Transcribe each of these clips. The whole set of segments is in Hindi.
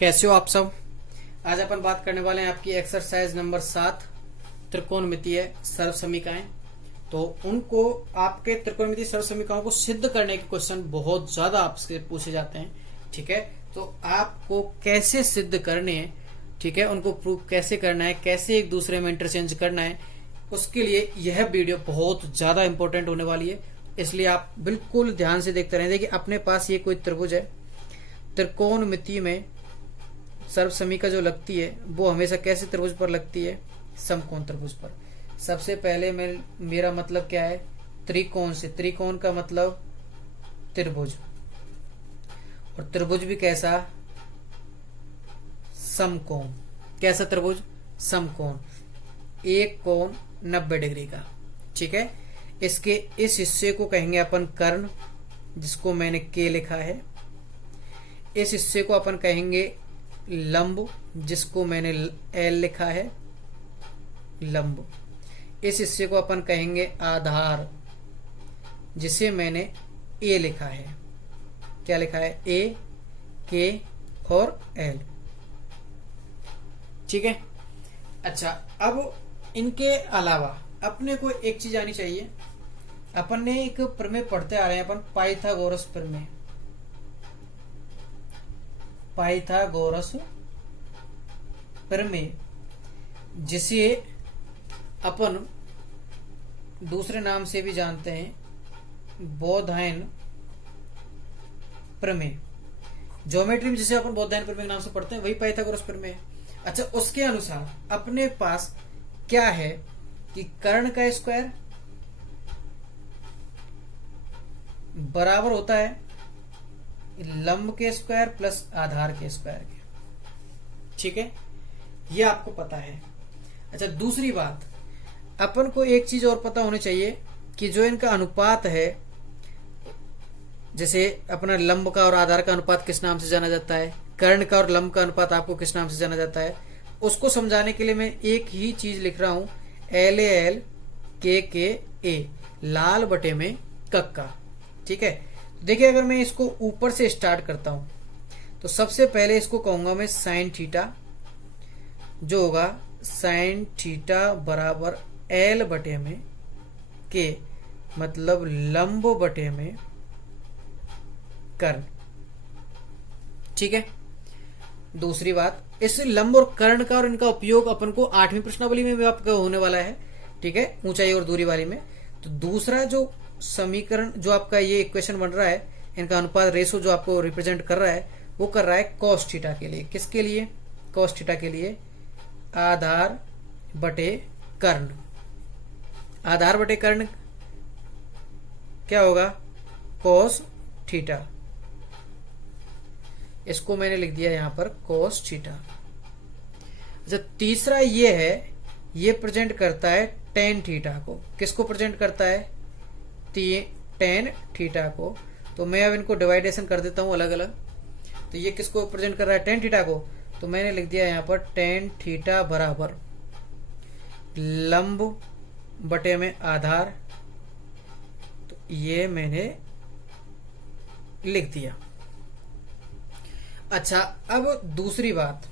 कैसे हो आप सब। आज अपन बात करने वाले हैं आपकी एक्सरसाइज नंबर 7 त्रिकोणमितीय सर्वसमीकरण। तो उनको आपके त्रिकोणमितीय सर्वसमीकरणों को सिद्ध करने के क्वेश्चन बहुत ज्यादा आपसे पूछे जाते हैं। ठीक है, तो आपको कैसे सिद्ध करने हैं, ठीक है, उनको प्रूव कैसे करना है, कैसे एक दूसरे में इंटरचेंज करना है, उसके लिए यह वीडियो बहुत ज्यादा इंपॉर्टेंट होने वाली है। इसलिए आप बिल्कुल ध्यान से देखते रहें। देखिए अपने पास ये कोई त्रिभुज है, त्रिकोणमिति में सर्वसमीकरण जो लगती है वो हमेशा कैसे त्रिभुज पर लगती है, समकोण त्रिभुज पर। सबसे पहले मेरा मतलब क्या है, त्रिकोण से। त्रिकोण का मतलब त्रिभुज, और त्रिभुज भी कैसा, समकोण। कैसा त्रिभुज, समकोण। एक कोण 90 डिग्री का। ठीक है, इसके इस हिस्से को कहेंगे अपन कर्ण, जिसको मैंने के लिखा है। इस हिस्से को अपन कहेंगे लंब, जिसको मैंने एल लिखा है, लंब। इस हिस्से को अपन कहेंगे आधार, जिसे मैंने ए लिखा है। क्या लिखा है, ए, के और एल। ठीक है। अच्छा, अब इनके अलावा अपने को एक चीज आनी चाहिए। अपन ने एक प्रमेय पढ़ते आ रहे हैं, अपन पाइथागोरस प्रमेय। पाइथागोरस प्रमेय, जिसे अपन दूसरे नाम से भी जानते हैं बोधायन प्रमेय। ज्योमेट्री में जिसे अपन बोधायन प्रमेय नाम से पढ़ते हैं, वही पाइथागोरस प्रमेय है। अच्छा, उसके अनुसार अपने पास क्या है कि कर्ण का स्क्वायर बराबर होता है लंब के स्क्वायर प्लस आधार के स्क्वायर के। ठीक है, ये आपको पता है। अच्छा, दूसरी बात, अपन को एक चीज और पता होनी चाहिए कि जो इनका अनुपात है, जैसे अपना लंब का और आधार का अनुपात किस नाम से जाना जाता है, कर्ण का और लंब का अनुपात आपको किस नाम से जाना जाता है, उसको समझाने के लिए मैं एक ही चीज लिख रहा हूं, एल ए एल, के ए, लाल बटे में कक्का। ठीक है, देखिए अगर मैं इसको ऊपर से स्टार्ट करता हूं तो सबसे पहले इसको कहूंगा मैं साइन थीटा, जो होगा साइन थीटा बराबर एल बटे में के, मतलब लंब बटे में कर्ण। ठीक है। दूसरी बात, इस लंब और कर्ण का और इनका उपयोग अपन को 8वीं प्रश्नावली में भी आपका होने वाला है। ठीक है, ऊंचाई और दूरी वाली में। तो दूसरा जो समीकरण जो आपका ये इक्वेशन बन रहा है, इनका अनुपात रेशो जो आपको रिप्रेजेंट कर रहा है, वो कर रहा है कॉस थीटा के लिए। किसके लिए, कॉस थीटा के लिए। आधार बटे कर्ण। आधार बटे कर्ण क्या होगा, कॉस थीटा। इसको मैंने लिख दिया यहां पर कॉस थीटा। अच्छा, तीसरा ये है, ये प्रेजेंट करता है टेन थीटा को। किसको प्रेजेंट करता है, टेन थीटा को। तो मैं अब इनको डिवाइडेशन कर देता हूं अलग अलग। तो ये किसको प्रेजेंट कर रहा है, टेन थीटा को। तो मैंने लिख दिया यहां पर टेन थीटा बराबर लंब बटे में आधार। तो ये मैंने लिख दिया। अच्छा, अब दूसरी बात,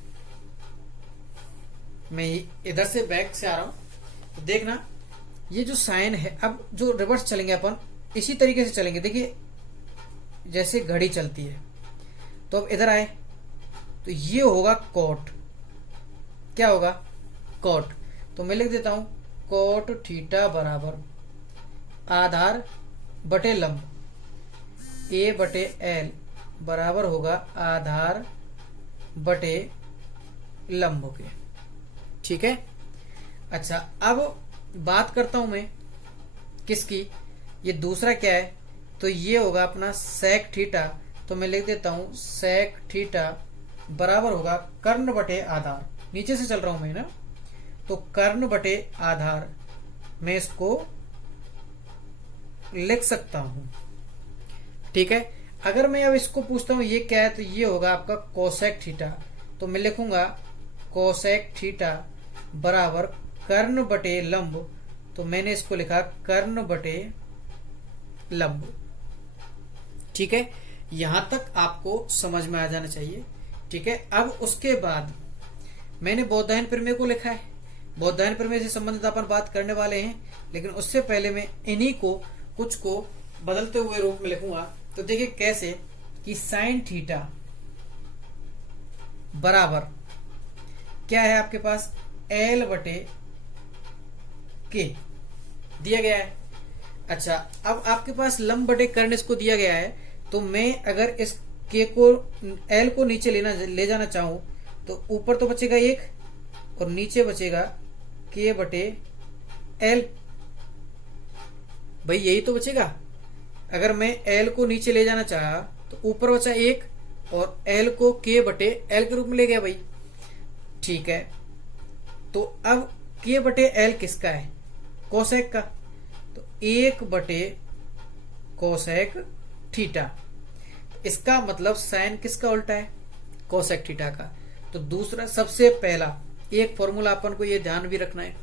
मैं इधर से बैक से आ रहा हूं। तो देखना, ये जो साइन है, अब जो रिवर्स चलेंगे अपन इसी तरीके से चलेंगे। देखिए जैसे घड़ी चलती है, तो अब इधर आए तो ये होगा कोट। क्या होगा, कोट। तो मैं लिख देता हूं कोट थीटा बराबर आधार बटे लंब, ए बटे एल बराबर होगा आधार बटे लंब के। ठीक है। अच्छा, अब बात करता हूं मैं किसकी, ये दूसरा क्या है, तो ये होगा अपना सेक थीटा। तो मैं लिख देता हूं सेक थीटा बराबर होगा कर्ण बटे आधार। नीचे से चल रहा हूं मैं ना, तो कर्ण बटे आधार मैं इसको लिख सकता हूं। ठीक है। अगर मैं अब इसको पूछता हूं ये क्या है, तो ये होगा आपका कोसेक थीटा। तो मैं लिखूंगा कोसेक थीटा बराबर कर्ण बटे लंब। तो मैंने इसको लिखा कर्ण बटे लंब। ठीक है, यहां तक आपको समझ में आ जाना चाहिए ठीक है। अब उसके बाद मैंने बौद्धायन प्रमेय को लिखा है। बौद्धायन प्रमेय से संबंधित अपन बात करने वाले हैं, लेकिन उससे पहले मैं इन्हीं को कुछ को बदलते हुए रूप में लिखूंगा। तो देखिए कैसे कि साइन थीटा बराबर क्या है आपके पास, एल बटे के दिया गया है। अच्छा, अब आपके पास लंब बटे कर्ण इसको दिया गया है, तो मैं अगर इस के को एल को नीचे ले जाना चाहूं तो ऊपर तो बचेगा 1 और नीचे बचेगा के बटे एल। भाई यही तो बचेगा। अगर मैं एल को नीचे ले जाना चाहा तो ऊपर बचा 1 और एल को के बटे एल के रूप में ले गया भाई। ठीक है, तो अब के बटे एल किसका है, कोसेक का। तो 1 बटे कोसेक थीटा, इसका मतलब साइन किसका उल्टा है, कोसेक थीटा का। तो दूसरा सबसे पहला एक फॉर्मूला अपन को ये ध्यान भी रखना है,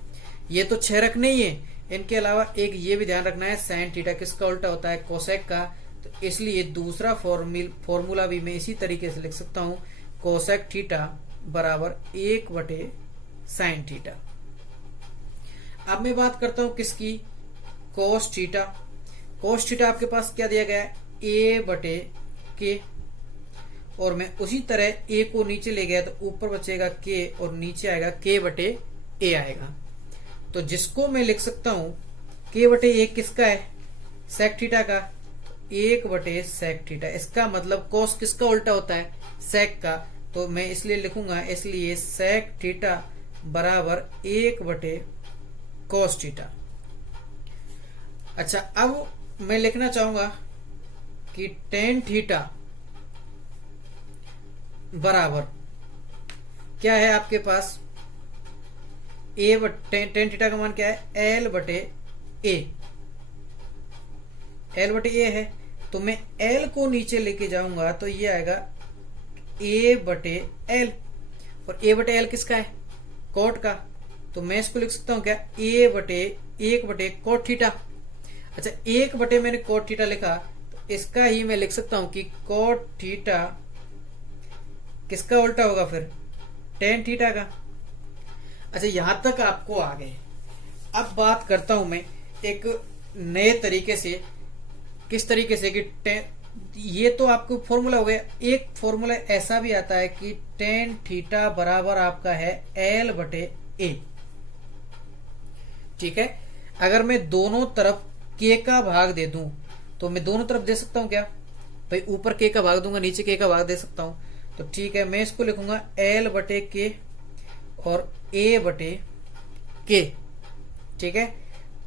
ये तो 6 रखने ही है, इनके अलावा एक ये भी ध्यान रखना है साइन थीटा किसका उल्टा होता है, कोसेक का। तो इसलिए दूसरा फॉर्मूला भी मैं इसी तरीके से लिख सकता हूं, कोसेक थीटा बराबर 1 बटे साइन थीटा। अब मैं बात करता हूं किसकी, कोस थीटा। कोस थीटा आपके पास क्या दिया गया है, ए बटे के, और मैं उसी तरह ए को नीचे ले गया तो ऊपर बचेगा के और नीचे आएगा के बटे ए आएगा। तो जिसको मैं लिख सकता हूं के बटे ए किसका है, सेक थीटा का, 1 बटे सेक थीटा। इसका मतलब कोस किसका उल्टा होता है, सेक का। तो मैं इसलिए लिखूंगा, इसलिए सेक थीटा बराबर 1 बटे कोस थीटा। अच्छा, अब मैं लिखना चाहूंगा कि टेन थीटा बराबर क्या है आपके पास, ए बटे टेन थीटा का मान क्या है, एल बटे ए। एल बटे ए है, तो मैं एल को नीचे लेके जाऊंगा तो ये आएगा ए बटे एल, और ए बटे एल किसका है, कोट का। तो मैं इसको लिख सकता हूं क्या, ए बटे 1 बटे कोट थीटा। अच्छा, 1 बटे मैंने कोट थीटा लिखा, तो इसका ही मैं लिख सकता हूं कि कोट थीटा किसका उल्टा होगा फिर, टेन थीटा का। अच्छा, यहां तक आपको आ गए। अब बात करता हूं मैं एक नए तरीके से, किस तरीके से कि ये तो आपको फॉर्मूला हो गया। एक फॉर्मूला ऐसा भी आता है कि टेन थीटा बराबर आपका है एल बटे ए। ठीक है, अगर मैं दोनों तरफ के का भाग दे दूं तो मैं दोनों तरफ दे सकता हूं क्या, भाई ऊपर के का भाग दूंगा, नीचे के का भाग दे सकता हूं। तो ठीक है, मैं इसको लिखूंगा एल बटे के और ए बटे के। ठीक है,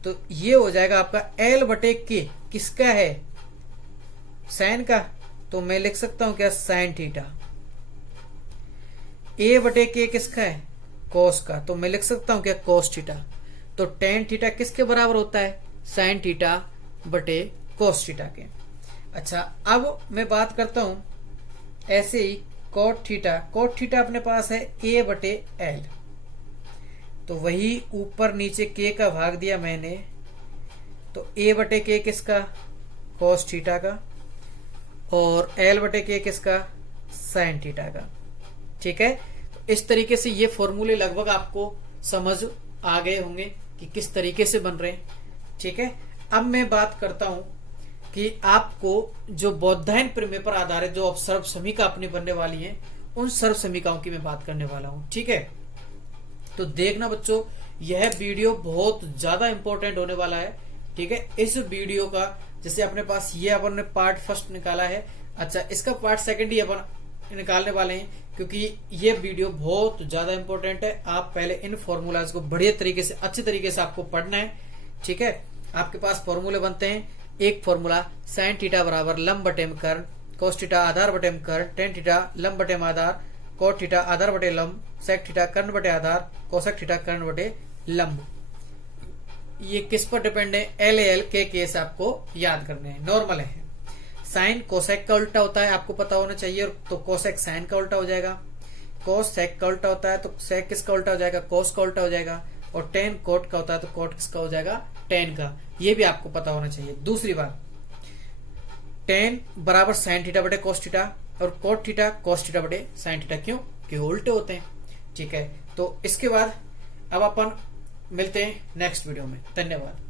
तो ये हो जाएगा आपका एल बटे के किसका है, साइन का। तो मैं लिख सकता हूं क्या, साइन थीटा। ए बटे के किसका है, कोस का। तो मैं लिख सकता हूं क्या, कोस थीटा। तो टेन थीटा किसके बराबर होता है, साइन थीटा बटे कोस थीटा के। अच्छा, अब मैं बात करता हूं ऐसे ही कोट थीटा। कोट थीटा अपने पास है ए बटे एल, तो वही ऊपर नीचे के का भाग दिया मैंने। तो ए बटे के किसका, कोस थीटा का, और एल बटे के किसका, साइन थीटा का। ठीक है, तो इस तरीके से ये फॉर्मूले लगभग आपको समझ आ गए होंगे कि किस तरीके से बन रहे हैं। ठीक है, अब मैं बात करता हूं कि आपको जो बौद्धायन प्रमेय पर आधारित जो सर्व समीका अपनी बनने वाली है, उन सर्व समीकाओं की मैं बात करने वाला हूं। ठीक है, तो देखना बच्चों, यह वीडियो बहुत ज्यादा इंपॉर्टेंट होने वाला है। ठीक है, इस वीडियो का जैसे अपने पास ये अपन ने पार्ट फर्स्ट निकाला है, अच्छा इसका पार्ट सेकंड ही अपन निकालने वाले हैं, क्योंकि ये वीडियो बहुत ज्यादा इंपॉर्टेंट है। आप पहले इन फॉर्मूलाज को बढ़िया तरीके से, अच्छे तरीके से आपको पढ़ना है। ठीक है, आपके पास फॉर्मूले बनते हैं। एक फॉर्मूला साइन थीटा बराबर लंब बटे कर्ण, कोस थीटा आधार बटे कर्ण, टेन थीटा लंब बटे आधार, कोट थीटा आधार बटे लंब, सेक थीटा कर्ण बटे आधार, कोसेक थीटा कर्ण बटे लंब। ये किस पर डिपेंड है, एल एल के केस आपको याद करने हैं, नॉर्मल है। साइन कोसेक का उल्टा होता है, आपको पता होना चाहिए, तो कोसेक साइन का उल्टा हो जाएगा। कोस सेक का उल्टा होता है तो सेक किसका उल्टा हो जाएगा, कोस का उल्टा हो जाएगा। और टेन कोट का होता है तो कोट किसका हो जाएगा, टेन का। ये भी आपको पता होना चाहिए। दूसरी बात, टेन बराबर साइन थीटा बटे कॉस थीटा और कोट थीटा कॉस थीटा बटे साइन थीटा। क्यों? क्यों उल्टे होते हैं। ठीक है, तो इसके बाद अब अपन मिलते हैं नेक्स्ट वीडियो में। धन्यवाद।